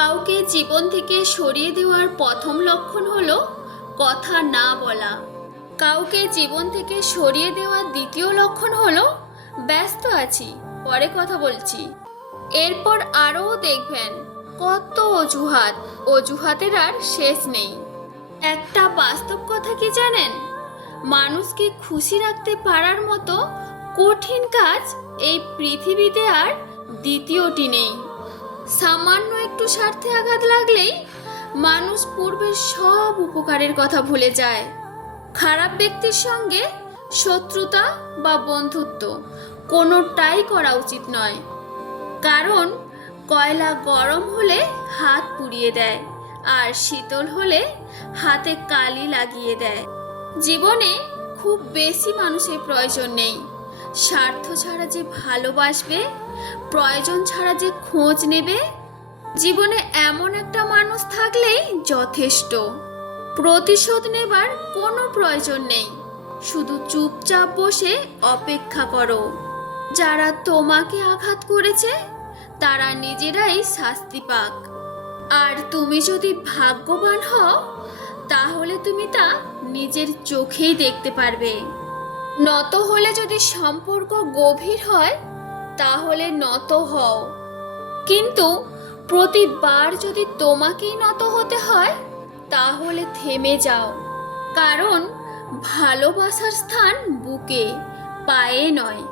কাউকে জীবন থেকে সরিয়ে দেওয়ার প্রথম লক্ষণ হলো কথা না বলা। কাউকে জীবন থেকে সরিয়ে দেওয়ার দ্বিতীয় লক্ষণ হলো ব্যস্ত আছি, পরে কথা বলছি। এরপর আরও দেখবেন কত অজুহাতের আর শেষ নেই। একটা বাস্তব কথা কি জানেন? মানুষকে খুশি রাখতে পারার মতো কঠিন কাজ এই পৃথিবীতে আর দ্বিতীয়টি নেই। সামান্য একটু স্বার্থে আঘাত লাগলেই মানুষ পূর্বের সব উপকারের কথা ভুলে যায়। খারাপ ব্যক্তির সঙ্গে শত্রুতা বা বন্ধুত্ব কোনোটাই করা উচিত নয়, কারণ কয়লা গরম হলে হাত পুড়িয়ে দেয় আর শীতল হলে হাতে কালি লাগিয়ে দেয়। জীবনে খুব বেশি মানুষের প্রয়োজন নেই। স্বার্থ ছাড়া যে ভালোবাসবে, প্রয়োজন ছাড়া যে খোঁজ নেবে, জীবনে এমন একটা মানুষ থাকলেই যথেষ্ট। প্রতিশোধ নেবার কোনো প্রয়োজন নেই, শুধু চুপচাপ বসে অপেক্ষা করো। যারা তোমাকে আঘাত করেছে তারা নিজেরাই শাস্তি পাক। আর তুমি যদি ভাগ্যবান হও তাহলে তুমি তা নিজের চোখেই দেখতে পারবে। নত হলে যদি সম্পর্ক গভীর হয় তাহলে নত হও, কিন্তু প্রতিবার যদি তোমাকেই নত হতে হয় তাহলে থেমে যাও। কারণ ভালোবাসার স্থান বুকে, পায়ে নয়।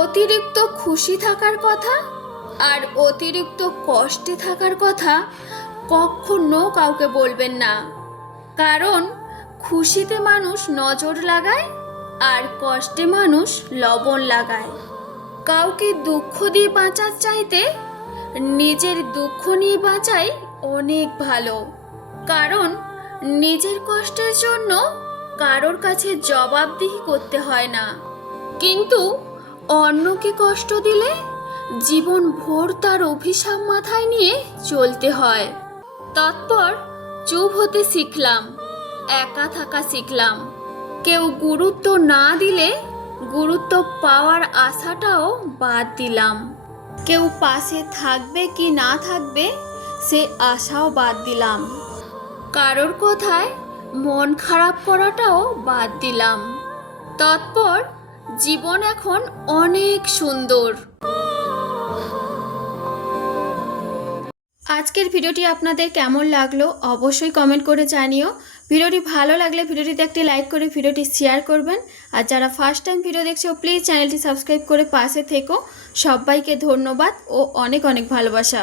অতিরিক্ত খুশি থাকার কথা আর অতিরিক্ত কষ্টে থাকার কথা কখনো কাউকে বলবেন না, কারণ খুশিতে মানুষ নজর লাগায় আর কষ্টে মানুষ লবণ লাগায়। কাউকে দুঃখ দিয়ে বাঁচার চাইতে নিজের দুঃখ নিয়ে বাঁচাই অনেক ভালো, কারণ নিজের কষ্টের জন্য কারোর কাছে জবাবদিহি করতে হয় না, কিন্তু অন্যকে কষ্ট দিলে জীবন ভোর তার অভিশাপ মাথায় নিয়ে চলতে হয়। তারপর চুপ হতে শিখলাম, একা থাকা শিখলাম। কেউ গুরুত্ব না দিলে গুরুত্ব পাওয়ার আশাটাও বাদ দিলাম। কেউ পাশে থাকবে কি না থাকবে সে আশাও বাদ দিলাম। কারোর কথায় মন খারাপ করাটাও বাদ দিলাম। তারপর জীবন এখন অনেক সুন্দর। আজকের ভিডিওটি আপনাদের কেমন লাগলো অবশ্যই কমেন্ট করে জানিও। ভিডিওটি ভালো লাগলে ভিডিওটিতে একটি লাইক করে ভিডিওটি শেয়ার করবেন। আর যারা ফার্স্ট টাইম ভিডিও দেখছো প্লিজ চ্যানেলটি সাবস্ক্রাইব করে পাশে থেকো। সবাইকে ধন্যবাদ ও অনেক অনেক ভালোবাসা।